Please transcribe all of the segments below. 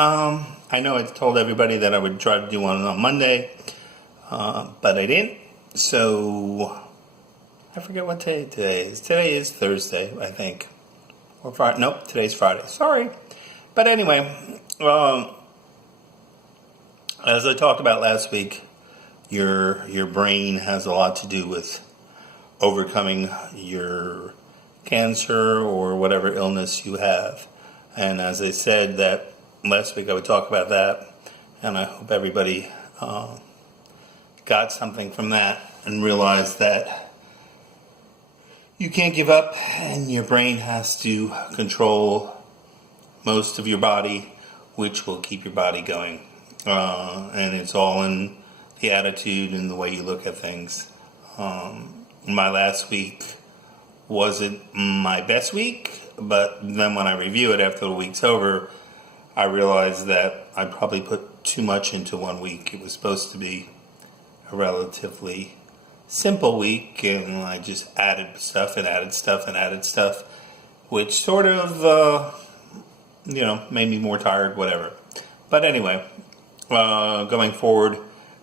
I know I told everybody that I would try to do one on Monday, but I didn't. So I forget what day today is. Today is Thursday, I think, or Friday. Nope, today's Friday. Sorry, but anyway, as I talked about last week, your brain has a lot to do with overcoming your cancer or whatever illness you have. And as I said that last week, I would talk about that, and I hope everybody got something from that and realized that you can't give up, and your brain has to control most of your body, which will keep your body going. And it's all in the attitude and the way you look at things. My last week wasn't my best week, but then when I review it after the week's over, I realized that I probably put too much into 1 week. It was supposed to be a relatively simple week, and I just added stuff and added stuff and added stuff, which sort of, made me more tired, whatever. But anyway, going forward,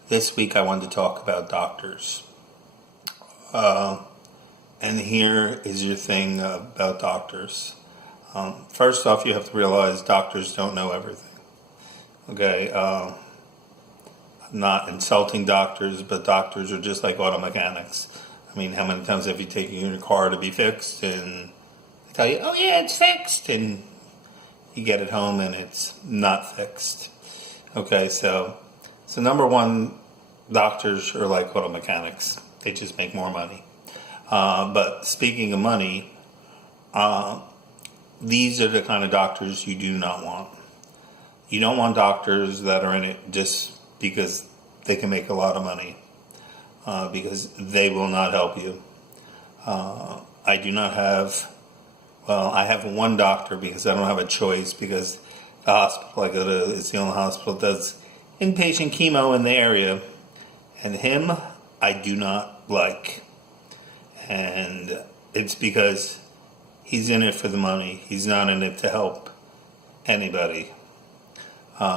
this week I wanted to talk about doctors. And here is your thing about doctors. First off, you have to realize doctors don't know everything. Okay, I'm not insulting doctors, but doctors are just like auto mechanics. I mean, how many times have you taken your car to be fixed and they tell you, oh yeah, it's fixed, and you get it home and it's not fixed. Okay, so number one, doctors are like auto mechanics. They just make more money. But speaking of money, these are the kind of doctors you do not want. You don't want doctors that are in it just because they can make a lot of money, because they will not help you. I do not have, I have one doctor because I don't have a choice, because the hospital I go to is the only hospital that does inpatient chemo in the area, and him I do not like. And it's because he's in it for the money. He's not in it to help anybody,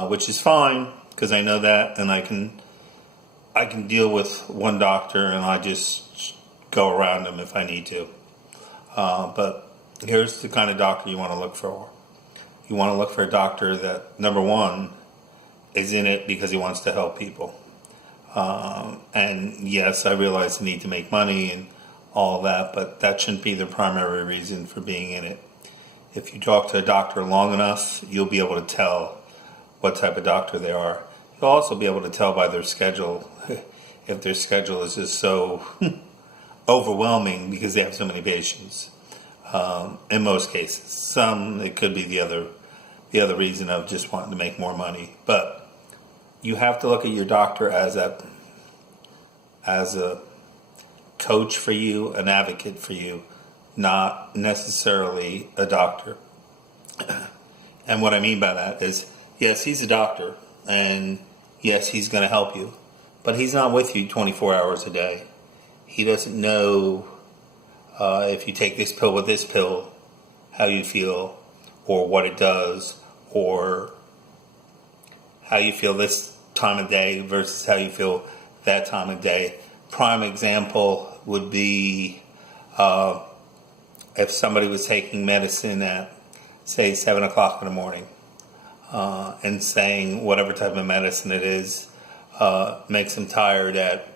which is fine, because I know that, and I can deal with one doctor, and I just go around him if I need to. But here's the kind of doctor you want to look for. You want to look for a doctor that, number one, is in it because he wants to help people. And yes, I realize the need to make money and all that, but that shouldn't be the primary reason for being in it. If you talk to a doctor long enough, you'll be able to tell what type of doctor they are. You'll also be able to tell by their schedule if their schedule is just so overwhelming because they have so many patients. In most cases, some it could be the other reason of just wanting to make more money. But you have to look at your doctor as a coach for you, an advocate for you, not necessarily a doctor. And what I mean by that is, yes, he's a doctor, and yes, he's going to help you, but he's not with you 24 hours a day. He doesn't know if you take this pill with this pill, how you feel, or what it does, or how you feel this time of day versus how you feel that time of day. Prime example would be if somebody was taking medicine at, say, 7 o'clock in the morning, and saying whatever type of medicine it is makes them tired at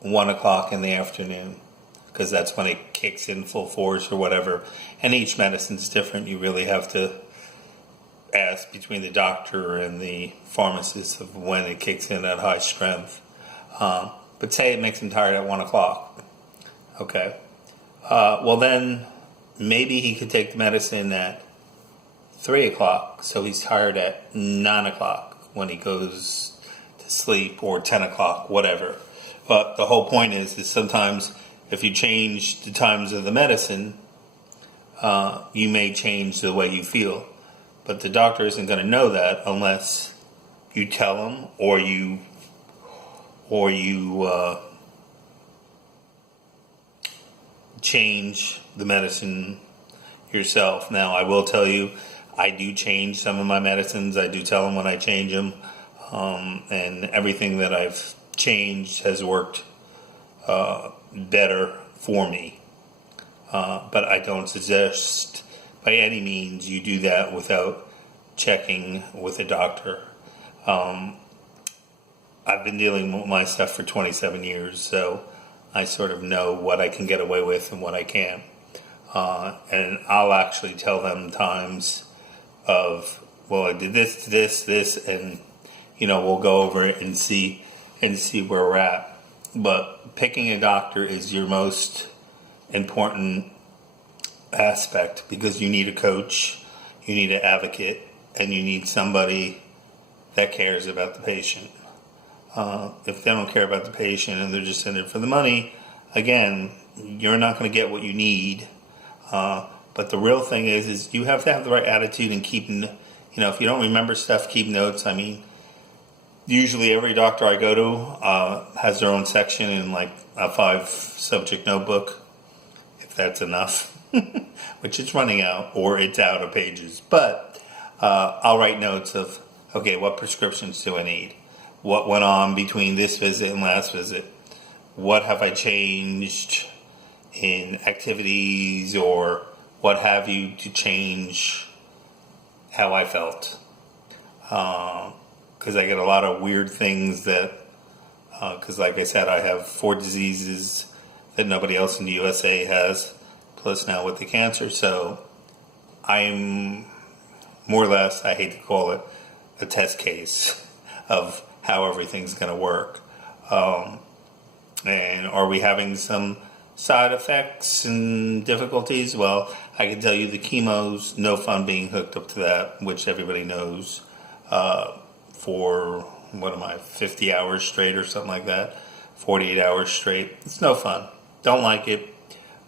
1 o'clock in the afternoon, because that's when it kicks in full force or whatever. And each medicine's different. You really have to ask between the doctor and the pharmacist of when it kicks in at high strength. But say it makes him tired at 1 o'clock. Okay. Well then, maybe he could take the medicine at 3 o'clock, so he's tired at 9 o'clock when he goes to sleep, or 10 o'clock, whatever. But the whole point is sometimes if you change the times of the medicine, you may change the way you feel. But the doctor isn't going to know that unless you tell him, or you change the medicine yourself. Now, I will tell you, I do change some of my medicines. I do tell them when I change them. And everything that I've changed has worked better for me. But I don't suggest by any means you do that without checking with a doctor. I've been dealing with my stuff for 27 years, so I sort of know what I can get away with and what I can't. And I'll actually tell them times of, well, I did this, and we'll go over it and see where we're at. But picking a doctor is your most important aspect, because you need a coach, you need an advocate, and you need somebody that cares about the patient. If they don't care about the patient and they're just in it for the money, again, you're not going to get what you need. But the real thing is you have to have the right attitude and keeping, if you don't remember stuff, keep notes. I mean, usually every doctor I go to has their own section in like a 5-subject notebook, if that's enough, which it's running out, or it's out of pages. But I'll write notes of, okay, what prescriptions do I need? What went on between this visit and last visit? What have I changed in activities or what have you to change how I felt? Because I get a lot of weird things that, because like I said, I have 4 diseases that nobody else in the USA has, plus now with the cancer. So I'm more or less, I hate to call it, a test case of how everything's going to work. And are we having some side effects and difficulties? Well, I can tell you the chemo's no fun being hooked up to that, which everybody knows, for, 50 hours straight or something like that, 48 hours straight. It's no fun. Don't like it.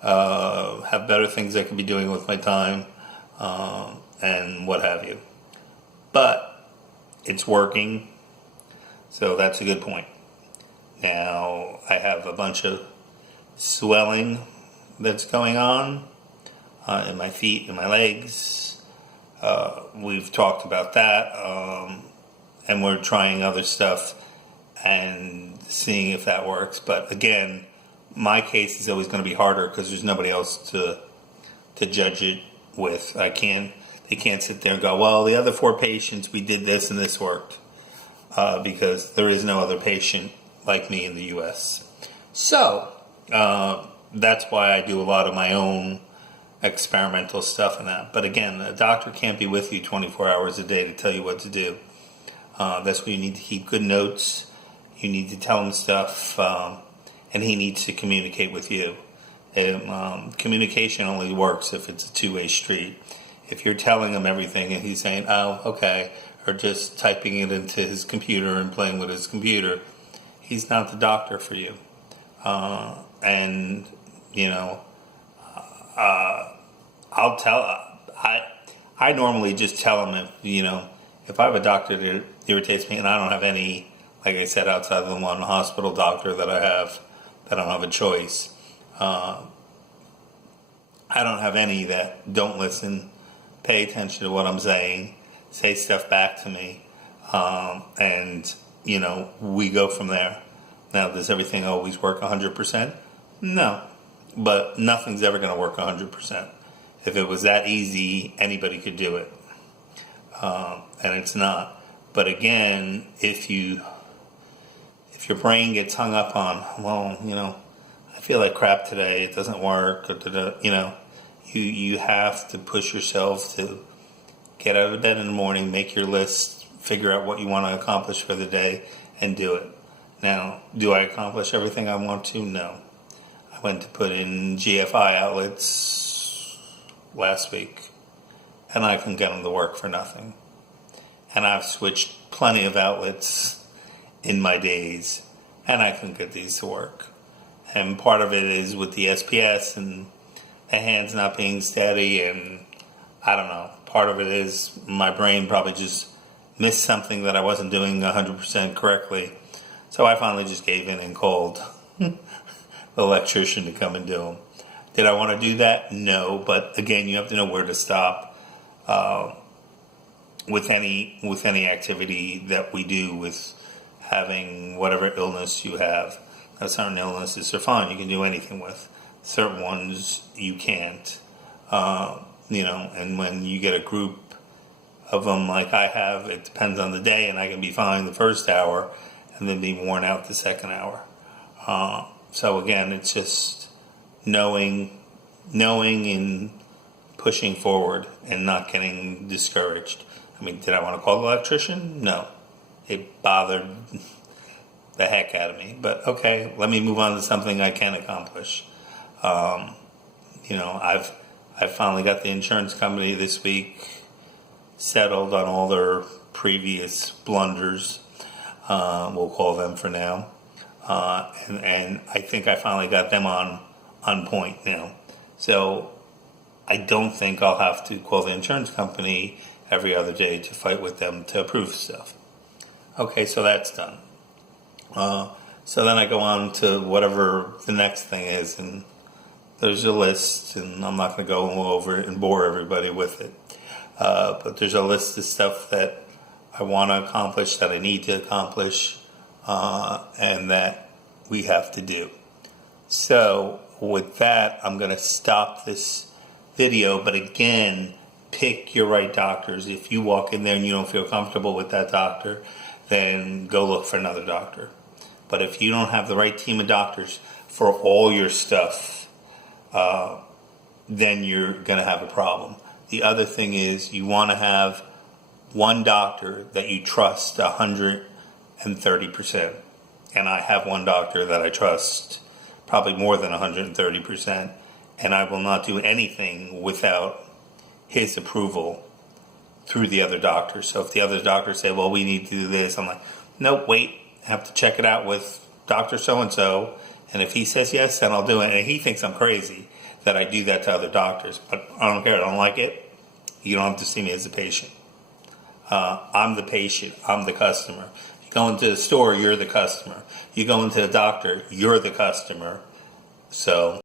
Have better things I could be doing with my time, and what have you. But it's working, so that's a good point. Now, I have a bunch of swelling that's going on in my feet and my legs. We've talked about that, and we're trying other stuff and seeing if that works. But again, my case is always going to be harder because there's nobody else to judge it with. They can't sit there and go, well, the other 4 patients, we did this and this worked, because there is no other patient like me in the U.S. So that's why I do a lot of my own experimental stuff and that. But again, a doctor can't be with you 24 hours a day to tell you what to do. That's why you need to keep good notes. You need to tell him stuff, and he needs to communicate with you. Communication only works if it's a 2-way street. If you're telling him everything and he's saying, oh, okay, or just typing it into his computer and playing with his computer, he's not the doctor for you. I normally just tell him if I have a doctor that irritates me and I don't have any, like I said, outside of the one hospital doctor that I have, that I don't have a choice. I don't have any that don't listen, pay attention to what I'm saying, say stuff back to me, and we go from there. Now, does everything always work 100%? No, but nothing's ever going to work 100%. If it was that easy, anybody could do it, and it's not. But again, if your brain gets hung up on, well, I feel like crap today, it doesn't work, you have to push yourself to get out of bed in the morning, make your list, figure out what you want to accomplish for the day, and do it. Now, do I accomplish everything I want to? No. I went to put in GFI outlets last week, and I couldn't get them to work for nothing. And I've switched plenty of outlets in my days, and I couldn't get these to work. And part of it is with the SPS and the hands not being steady, and I don't know. Part of it is my brain probably just missed something that I wasn't doing 100% correctly. So I finally just gave in and called the electrician to come and do them. Did I want to do that? No, but again, you have to know where to stop. with any activity that we do, with having whatever illness you have. Now, certain illnesses are fine, you can do anything with. Certain ones you can't. And when you get a group of them like I have, it depends on the day, and I can be fine the first hour and then be worn out the second hour. So again, it's just knowing and pushing forward and not getting discouraged. I mean, did I want to call the electrician? No. It bothered the heck out of me. But okay, let me move on to something I can accomplish. I've finally got the insurance company this week settled on all their previous blunders. We'll call them for now. And I think I finally got them on point now. So I don't think I'll have to call the insurance company every other day to fight with them to approve stuff. Okay, so that's done. So then I go on to whatever the next thing is, and there's a list, and I'm not going to go over it and bore everybody with it. But there's a list of stuff that I want to accomplish, that I need to accomplish, and that we have to do. So with that, I'm going to stop this video, but again, pick your right doctors. If you walk in there and you don't feel comfortable with that doctor, then go look for another doctor. But if you don't have the right team of doctors for all your stuff, then you're going to have a problem. The other thing is you want to have one doctor that you trust 130%. And I have one doctor that I trust probably more than 130%, and I will not do anything without his approval through the other doctors. So if the other doctors say, well, we need to do this, I'm like, nope, wait, I have to check it out with Dr. So-and-so, and if he says yes, then I'll do it. And he thinks I'm crazy that I do that to other doctors, but I don't care, I don't like it. You don't have to see me as a patient. I'm the patient, I'm the customer. You go into the store, you're the customer. You go into the doctor, you're the customer. So